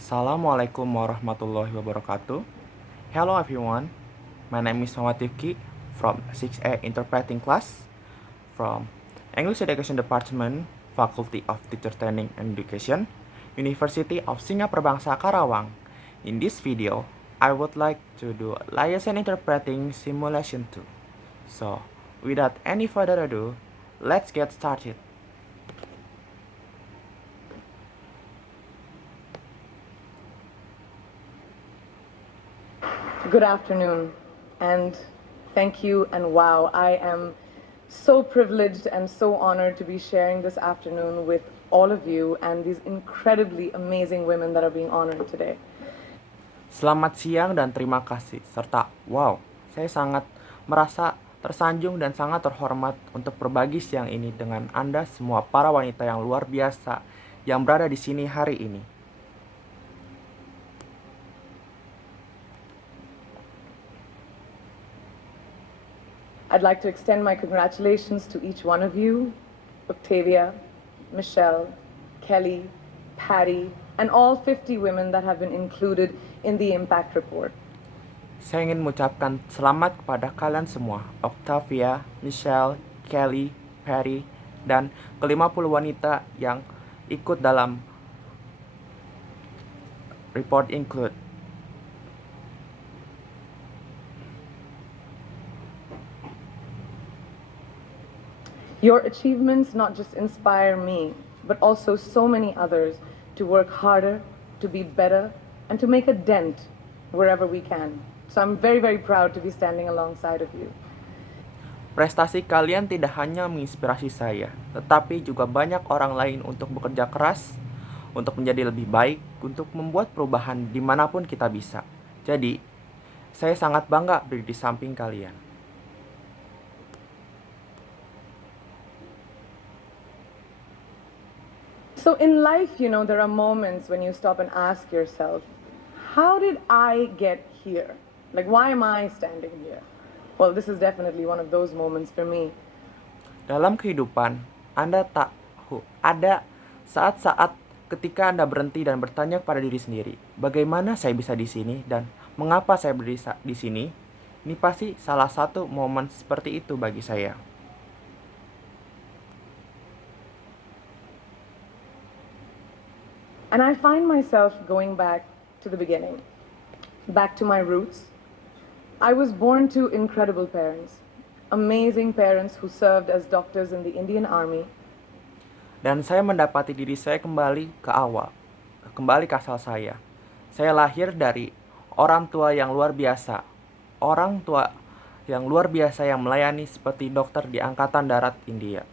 Assalamualaikum warahmatullahi wabarakatuh. Hello everyone, my name is Rifki from 6A Interpreting Class from English Education Department, Faculty of Teacher Training and Education, University of Singapura Bangsa Karawang. In this video, I would like to do Liaison Interpreting Simulation 2. So, without any further ado, let's get started. Good afternoon, and thank you, and wow, I am so privileged and so honored to be sharing this afternoon with all of you and these incredibly amazing women that are being honored today. Selamat siang dan terima kasih, serta wow, saya sangat merasa tersanjung dan sangat terhormat untuk berbagi siang ini dengan Anda semua para wanita yang luar biasa yang berada di sini hari ini. I'd like to extend my congratulations to each one of you, Octavia, Michelle, Kelly, Patty, and all 50 women that have been included in the impact report. Saya ingin mengucapkan selamat kepada kalian semua, Octavia, Michelle, Kelly, Patty, dan ke-50 wanita yang ikut dalam report include. Your achievements not just inspire me, but also so many others to work harder, to be better, and to make a dent wherever we can. So I'm very, very proud to be standing alongside of you. Prestasi kalian tidak hanya menginspirasi saya, tetapi juga banyak orang lain untuk bekerja keras, untuk menjadi lebih baik, untuk membuat perubahan dimanapun kita bisa. Jadi, saya sangat bangga berdiri di samping kalian. So in life, there are moments when you stop and ask yourself, how did I get here? Like, why am I standing here? Well, this is definitely one of those moments for me. Dalam kehidupan, Anda tahu ada saat-saat ketika Anda berhenti dan bertanya kepada diri sendiri, bagaimana saya bisa di sini dan mengapa saya berdiri di sini? Ini pasti salah satu momen seperti itu bagi saya. And I find myself going back to the beginning, back to my roots. I was born to incredible parents, amazing parents who served as doctors in the Indian Army. Dan saya mendapati diri saya kembali ke awal, kembali ke asal saya. Saya lahir dari orang tua yang luar biasa, orang tua yang luar biasa yang melayani seperti dokter di Angkatan Darat India.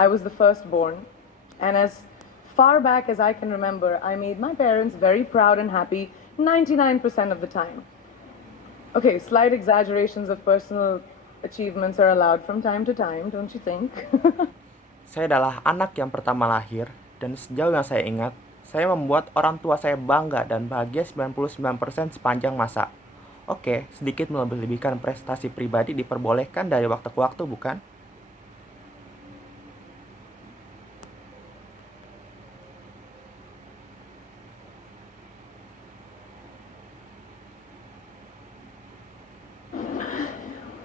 I was the firstborn, and as far back as I can remember, I made my parents very proud and happy 99% of the time. Okay, slight exaggerations of personal achievements are allowed from time to time, don't you think? Saya adalah anak yang pertama lahir, dan sejauh yang saya ingat, saya membuat orang tua saya bangga dan bahagia 99% sepanjang masa. Oke, sedikit melebih-lebihkan prestasi pribadi diperbolehkan dari waktu ke waktu, bukan?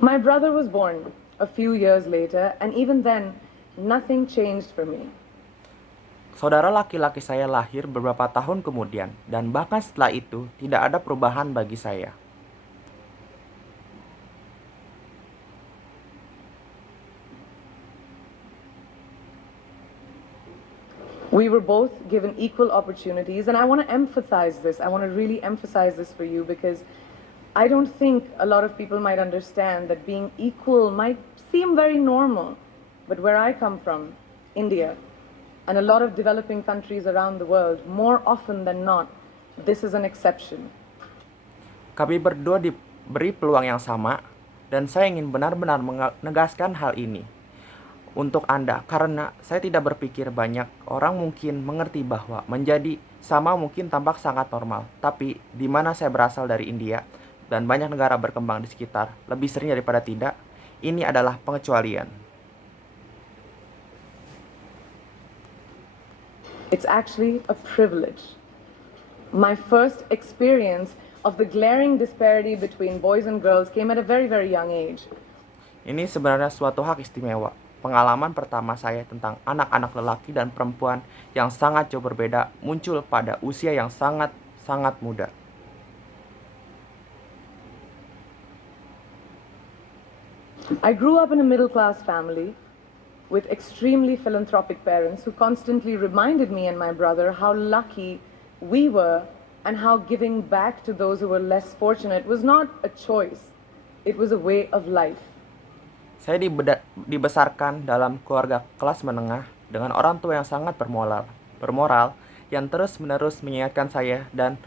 My brother was born a few years later, and even then, nothing changed for me. Saudara laki-laki saya lahir beberapa tahun kemudian, dan bahkan setelah itu tidak ada perubahan bagi saya. We were both given equal opportunities, and I want to emphasize this. I want to really emphasize this for you because I don't think a lot of people might understand that being equal might seem very normal. But where I come from, India, and a lot of developing countries around the world, more often than not, this is an exception. Kami berdua diberi peluang yang sama, dan saya ingin benar-benar menegaskan hal ini untuk Anda, karena saya tidak berpikir banyak orang mungkin mengerti bahwa menjadi sama mungkin tampak sangat normal, tapi di mana saya berasal dari India, dan banyak negara berkembang di sekitar, lebih sering daripada tidak, ini adalah pengecualian. It's actually a privilege. My first experience of the glaring disparity between boys and girls came at a very, very young age. Ini sebenarnya suatu hak istimewa. Pengalaman pertama saya tentang anak-anak lelaki dan perempuan yang sangat jauh berbeda muncul pada usia yang sangat muda. I grew up in a middle-class family with extremely philanthropic parents who constantly reminded me and my brother how lucky we were and how giving back to those who were less fortunate was not a choice, it was a way of life. Saya dibesarkan dalam keluarga kelas menengah dengan orang tua yang sangat bermoral yang terus-menerus mengingatkan saya dan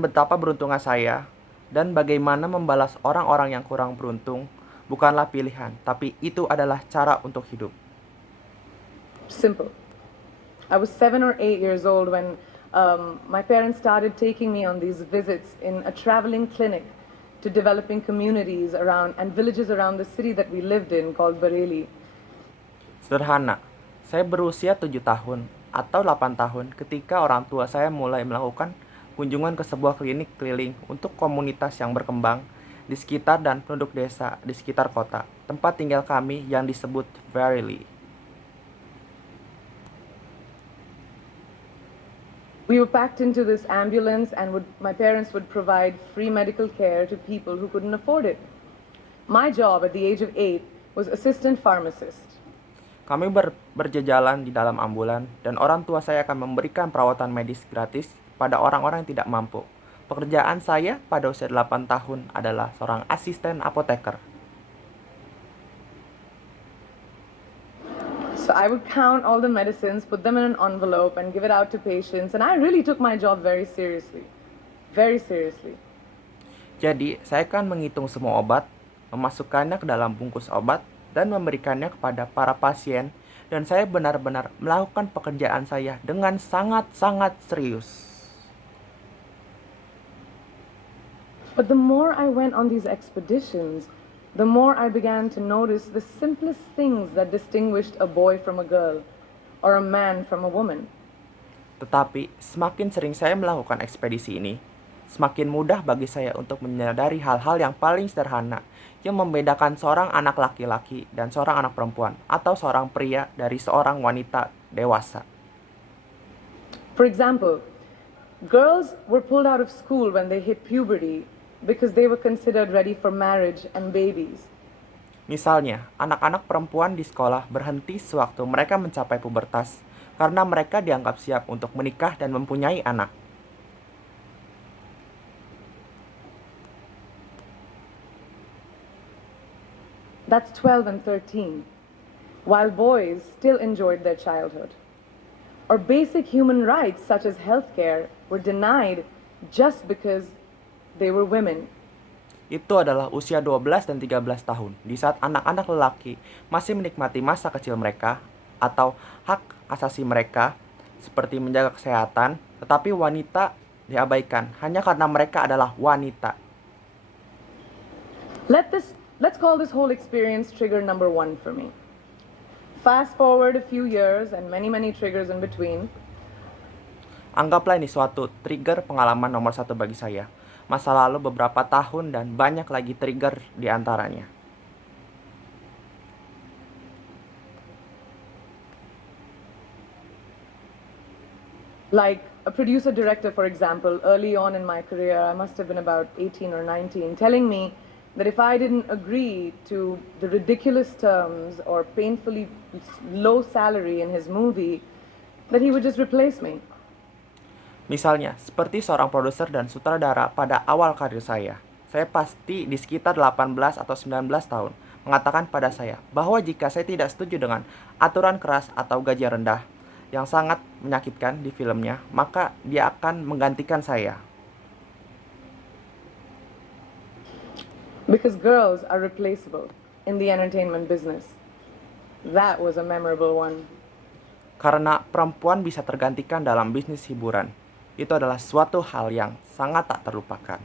betapa beruntungnya saya dan bagaimana membalas orang-orang yang kurang beruntung bukanlah pilihan, tapi itu adalah cara untuk hidup. Simple. I was 7 or 8 years old when my parents started taking me on these visits in a traveling clinic to developing communities around and villages around the city that we lived in called Bareilly. Sederhana, saya berusia 7 tahun atau 8 tahun ketika orang tua saya mulai melakukan kunjungan ke sebuah klinik keliling untuk komunitas yang berkembang di sekitar dan penduduk desa di sekitar kota, tempat tinggal kami yang disebut Bareilly. We were packed into this ambulance and my parents would provide free medical care to people who couldn't afford it. My job at the age of 8 was assistant pharmacist. Kami berjejalan di dalam ambulan dan orang tua saya akan memberikan perawatan medis gratis pada orang-orang yang tidak mampu. Pekerjaan saya pada usia 8 tahun adalah seorang asisten apoteker. So I would count all the medicines, put them in an envelope and give it out to patients, and I really took my job very seriously. Very seriously. Jadi, saya akan menghitung semua obat, memasukkannya ke dalam bungkus obat, dan memberikannya kepada para pasien, dan saya benar-benar melakukan pekerjaan saya dengan sangat serius. But the more I went on these expeditions, the more I began to notice the simplest things that distinguished a boy from a girl, or a man from a woman. Tetapi, semakin sering saya melakukan ekspedisi ini, semakin mudah bagi saya untuk menyadari hal-hal yang paling sederhana yang membedakan seorang anak laki-laki dan seorang anak perempuan, atau seorang pria dari seorang wanita dewasa. For example, girls were pulled out of school when they hit puberty because they were considered ready for marriage and babies. Misalnya, anak-anak perempuan di sekolah berhenti sewaktu mereka mencapai pubertas karena mereka dianggap siap untuk menikah dan mempunyai anak. That's 12 and 13, while boys still enjoyed their childhood. Or basic human rights such as healthcare were denied just because they were women. Itu adalah usia 12 dan 13 tahun, di saat anak-anak lelaki masih menikmati masa kecil mereka atau hak asasi mereka seperti menjaga kesehatan, tetapi wanita diabaikan hanya karena mereka adalah wanita. Let's call this whole experience trigger number 1 for me. Fast forward a few years and many triggers in between. Anggaplah ini suatu trigger pengalaman nomor 1 bagi saya. Masa lalu beberapa tahun dan banyak lagi trigger di antaranya. Like a producer director, for example, early on in my career, I must have been about 18 or 19, telling me that if I didn't agree to the ridiculous terms or painfully low salary in his movie, that he would just replace me. Misalnya, seperti seorang produser dan sutradara pada awal karir saya pasti di sekitar 18 atau 19 tahun mengatakan pada saya bahwa jika saya tidak setuju dengan aturan keras atau gaji rendah yang sangat menyakitkan di filmnya, maka dia akan menggantikan saya. Because girls are replaceable in the entertainment business. That was a memorable one. Karena perempuan bisa tergantikan dalam bisnis hiburan. Itu adalah suatu hal yang sangat tak terlupakan.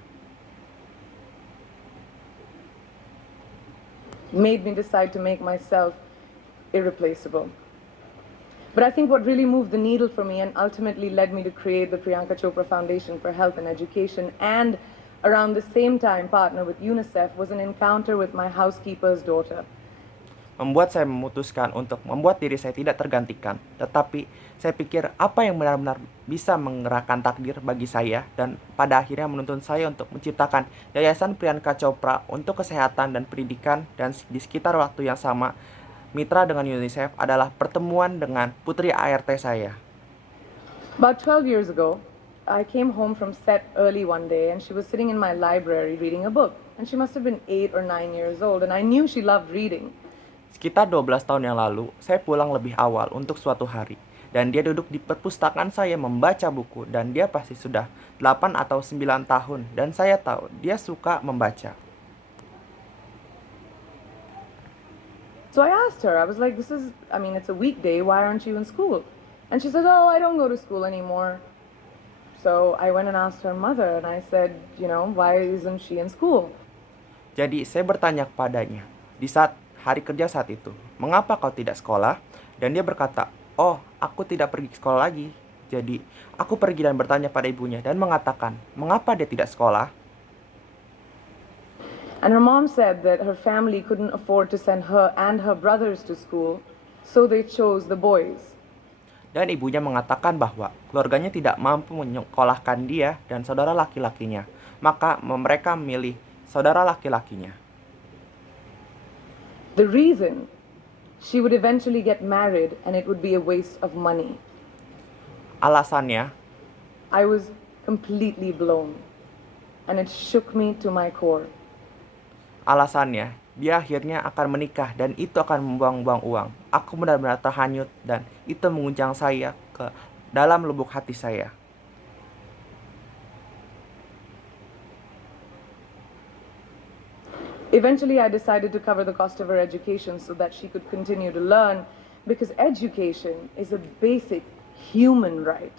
Made me decide to make myself irreplaceable. But I think what really moved the needle for me and ultimately led me to create the Priyanka Chopra Foundation for Health and Education and around the same time partner with UNICEF was an encounter with my housekeeper's daughter. Membuat saya memutuskan untuk membuat diri saya tidak tergantikan. Tetapi saya pikir apa yang benar-benar bisa menggerakkan takdir bagi saya dan pada akhirnya menuntun saya untuk menciptakan Yayasan Priyanka Chopra untuk kesehatan dan pendidikan, dan di sekitar waktu yang sama mitra dengan UNICEF adalah pertemuan dengan Putri ART saya. About 12 years ago, I came home from set early one day and she was sitting in my library reading a book. And she must have been 8 or 9 years old and I knew she loved reading. Sekitar 12 tahun yang lalu, saya pulang lebih awal untuk suatu hari. Dan dia duduk di perpustakaan saya membaca buku. Dan dia pasti sudah 8 atau 9 tahun. Dan saya tahu dia suka membaca. So I asked her, I was like, it's a weekday, why aren't you in school? And she said, oh, I don't go to school anymore. So I went and asked her mother and I said, why isn't she in school? Jadi saya bertanya kepadanya di saat hari kerja saat itu, mengapa kau tidak sekolah? Dan dia berkata, oh, aku tidak pergi sekolah lagi. Jadi aku pergi dan bertanya pada ibunya dan mengatakan, mengapa dia tidak sekolah? And her mom said that her family couldn't afford to send her and her brothers to school, so they chose the boys. Dan ibunya mengatakan bahwa keluarganya tidak mampu menyekolahkan dia dan saudara laki-lakinya. Maka mereka memilih saudara laki-lakinya. The reason, she would eventually get married and it would be a waste of money. Alasannya, I was completely blown. And it shook me to my core. dia akhirnya akan menikah dan itu akan membuang-buang uang. Aku benar-benar terhanyut dan itu menguncang saya ke dalam lubuk hati saya. Eventually, I decided to cover the cost of her education so that she could continue to learn, because education is a basic human right.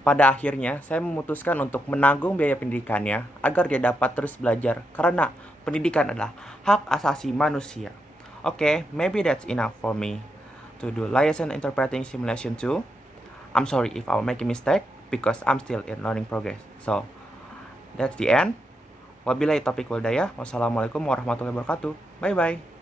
Pada akhirnya, saya memutuskan untuk menanggung biaya pendidikannya agar dia dapat terus belajar karena pendidikan adalah hak asasi manusia. Okay, maybe that's enough for me to do liaison interpreting simulation 2. I'm sorry if I make a mistake because I'm still in learning progress. So, that's the end. Wabillahi taufiq wal hidayah. Wassalamualaikum warahmatullahi wabarakatuh. Bye bye.